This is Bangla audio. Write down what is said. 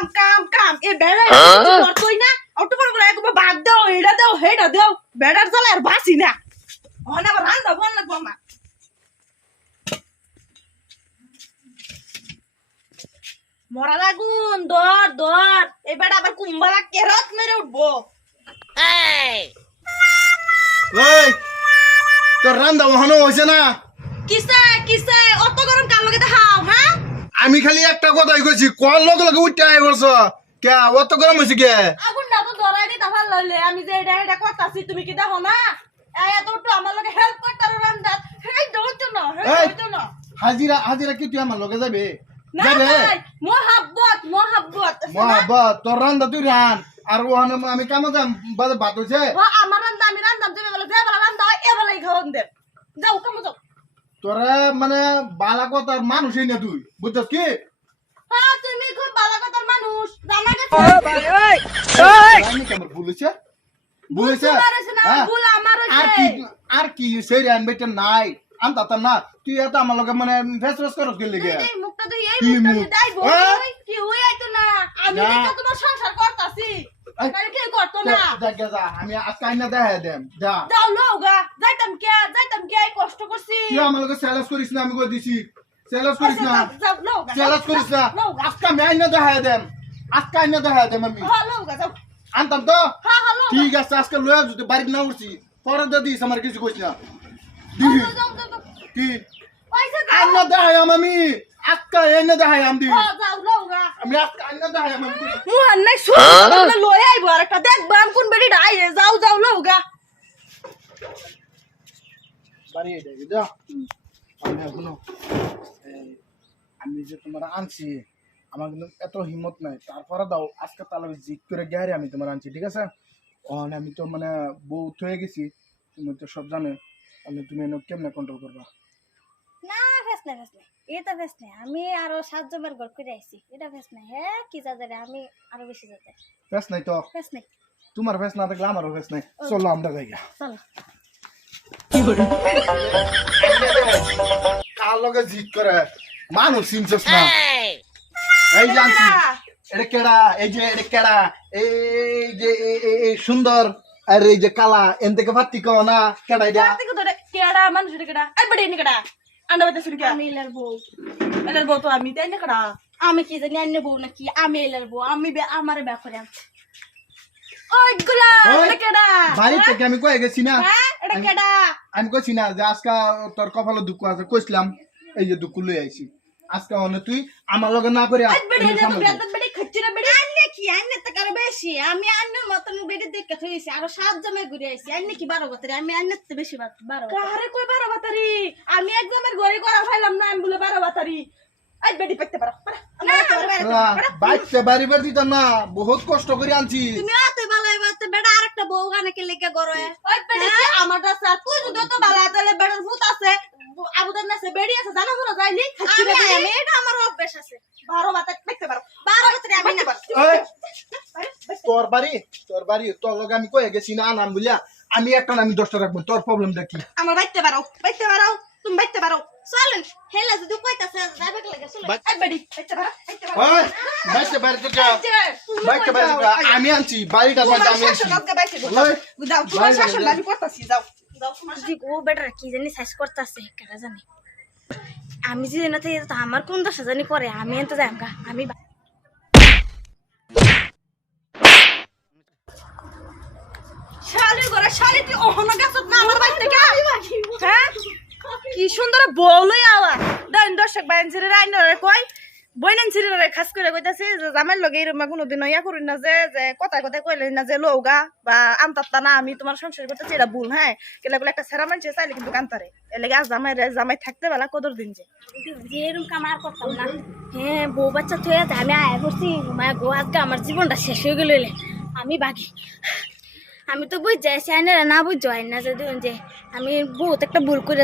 কাম কাম কাম। এ বেড়া করতোই না। অটো করে করে একবার ভাত দাও এটা দাও হেটা দাও। বেড়ার চালে আর বাসি না। ওখানে আবার রান্না বল লাগবো আমার। মরা লাগুন দর দর এবার আবার কুম্বালা কেরত মেরে উঠবো। এই। তোর রান্দা ওহানো হয়েছে না? কিসে কিসে? অত গরম কাল লগে দেখাও হ্যাঁ আমি খালি একটা কথাই কইছি কল লগে লগে উঠতে আই বলছ। কে অত গরম হয়েছে কে? আগুনটা তো ধরাই দিতে ভালো লইলে। আমি যে এটা এটা করতাছি তুমি কি দেখো না? এই এত একটু আমার লগে হেল্প করতারো রান্দা হেই দৌড়তো না হেই দৌড়তো না। হাজিরা হাজিরা কি তুই আমার লগে যাবে? যাবে? মোহাব্বত মোহাব্বত। মহাব্বত তোর রান্দা তুই রান। আর ওহানো আমি কামে যাম হয়েছে ও আমার রান্দা আমি রান্দাম যে বেলা যে বেলা রান্দা এ বেলাই খাওয়ান দেন যাও কামো যাও তোরা মানে বালা কথার মানুষই না তুই বুঝছস কি? হ্যাঁ তুমি খুব মানুষ জানা গেছে না, হ্যাঁ? ভুল আমার আর কি আর কি সেই রান বেটা নাই। আনতাম না তুই এত আমার লগে মানে ফেস ফেস করস গেলি গে এই মুখটা তো এই হ্যাঁ? ওই কি হই আইতো না। আমি না। দেখো তোমার সংসার করতাছি। তাহলে কি করতো না। যা যা যা আমি আজকে আইনা দেখা দেম যা। যাও লওগা যাইতাম কে যাইতাম কে এই কষ্ট করছি। তুই আমার লগে সেলাস করিস না আমি কই দিছি? সেলাস করিস আচ্ছা, না? যাও, করিস না? আজকে আমি আইনা দেখা দেম। আজকে আইনা দেখা দেম আমি। হ্যাঁ। আনতাম তো? হ্যাঁ, হ্যাঁ। ঠিক আছে আজকে লয়ে যদি বাড়িতে না উঠছি পরে দিয়ে দিস আমার কিছু কইস না। দিবি। যাও। কি। আইনা দেখাইম আমি। আজকে আইনা দেখাইম দি হ্যাঁ, যাও, লওগা। আমি আজকে আইনা দেখাইম আমি। মুহান নাই শুন লই আইবো আর একটা দেখবা আমি কোন বেড়ি আইরে যাও যাও লওগা বাড়ি এটা যা আমি এখনও আমি যে তোমার আনছি আমার কিন্তু এত হিম্মত নাই। তারপরে দাও আজকে তাহলে জিত করে আমি তোমার আনছি ঠিক আছে? অনে আমি তো মানে বউ হয়ে গেছি তুমি তো সব জানো। আমি তুমি এনে কেমনে কন্ট্রোল করবা? না ফেস নাই ফেস নাই। এটা ফেস নাই। আমি আরও সাত জমের ঘর করে আইছি। এটা ফেস নাই। হ্যাঁ কি যাদের আমি আরও বেশি যাদের ফেস নাই তো? ফেস নাই। তোমার ফেস না থাকলে আমারও ফেস নাই। চলো আমরা যাই চলো। কার লগে জিত করে? মানুষ চিনছস না। এই জানছি এটা কেডা এই যে এটা কেডা এই যে এ- এ- এই সুন্দর। আর এই যে কালা এন থেকে ভাত্তি কও না কেডা এটা? কার্তিক ধরে কেডা মানুষ কেডা? এই বেড়ি নি কেডা? আন্ডা বাইতে শুনি কে আমি এলার বউ। এলার বউ তো আমি তাই না কেডা? আমি কি জানি বউ নাকি? আমি এলার বউ। আমি আমার বে এটা কেডা বাড়ি থেকে আমি কয়ে গেছি না হ্যাঁ এটা কেডা আমি কইছি না যে আজকে তোর কপালে দুঃখ আছে কইছিলাম এই যে দুঃখ লই আইছি। আজকে মানে তুই আমার লগে না করে এই বেড়ি নে বেড়ি বেড়ি খাচ্ছি না বেড়ি আন্য কি আন্য তো কারও বেশি। আমি আন্যর মতন বেড়ে দেখে থইছি আরও সাত জমে ঘুরে আইছি। আন্য কি বারো বছরে আমি আন্যর তো বেশি বারো কারে কই বারো বাতারি? আমি একদমের ঘরে করা ফাইলাম না আমি বলে বারো বাতারি। এই বেড়ি পাইতে পারো পারো। না, আমার বাড়ি- বাইতে বাড়ি বাড়ি দিতাম না বহুত কষ্ট করে আনছি। তুমি অতই ভালো এবার তো বেটা আরেকটা বউ গানে কে লেগে কি আমার কাছে আর তুই যদি তো বালা তাহলে বেড়ার ভূত আছে আবুদার নাছে বেড়ি আছে জানা শোনা যায়নি? আমি না আমি। এটা আমার অভ্যাস আছে। বারো মাতা দেখতে পারো। বারো বছরে আমি না পারো তোর বাড়ি তোর বাড়ি তোর লগে আমি কয়ে গেছি না আনাম বুঝলা আমি একটা আমি দশটা রাখব। তোর প্রবলেম দেখি। আমার বাইতে পারো বাইতে পারো তুমি বাইতে পারো চলেন হেলা যদি কইতাছে যাবে লাগে চলে বাই- এই বাইতে পারো বাইতে পারো ওই, বাইতে বাড়ি বাড়ি? থেকে আমি আনছি বাড়িটা আমি আনছি। তোমার বাইরে আমি করতাছি, যাও। যাও, তোমার যদি ও বেটার কি জানি সাইজ করতেছে কেন জানি। আমি যদি না থাকি তো আমার কোন দশা জানি করে আমি এত যাই আমি শালির ঘরে শালি তুই অহনো গেছত না আমার বাড়ি থেকে? হ্যাঁ? কি সুন্দর বউলই আওয়া দেন দর্শক বাইন ছিরে রাইন রে কই? বইনেন ছিরে রে খাস করে কইতাছে যে জামাই লগে এরকম কোনোদিন ইয়া করি না যে যে কথা কথা কইলে না যে লৌগা বা আমতাত্তা না আমি তোমার সংসার করতেছি এটা ভুল হ্যাঁ? কেলে বলে একটা সেরা মানুষ চাইলে কিন্তু কান্তারে এর লাগে আজ জামাই রে জামাই থাকতে বেলা কদর দিন যে। যে এরকম কাম আর করতাম না। হ্যাঁ বউ বাচ্চা থয়ে আমি আয় করছি মায়া গো আজকে আমার জীবনটা শেষ হয়ে গেল আমি বাকি। আমি তো বুঝ যাই না বুঝ যাই না যে যে আমি বহুত একটা ভুল করে